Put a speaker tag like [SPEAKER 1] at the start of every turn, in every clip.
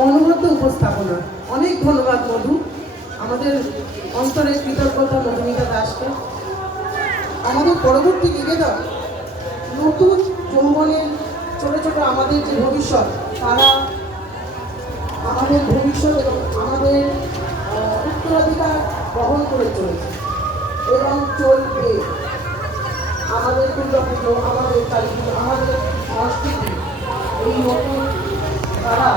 [SPEAKER 1] অনবরত উপস্থাপনা। অনেক ধন্যবাদ, মধু। আমাদের অন্তরের কৃতজ্ঞতা, মধুমিতা দাসকে। আমাদের পরবর্তী দিকেরা নতুন যৌবনের, ছোট ছোট আমাদের যে ভবিষ্যৎ, তারা আমাদের ভবিষ্যৎ এবং আমাদের উত্তরাধিকার বহন করে চলেছে এবং চলবে। আমাদের দুর্গাপুজো, আমাদের কালী পুজো, আমাদের সংস্কৃতি, এই নতুন তারা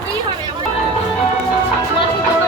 [SPEAKER 2] কি হবে? আমার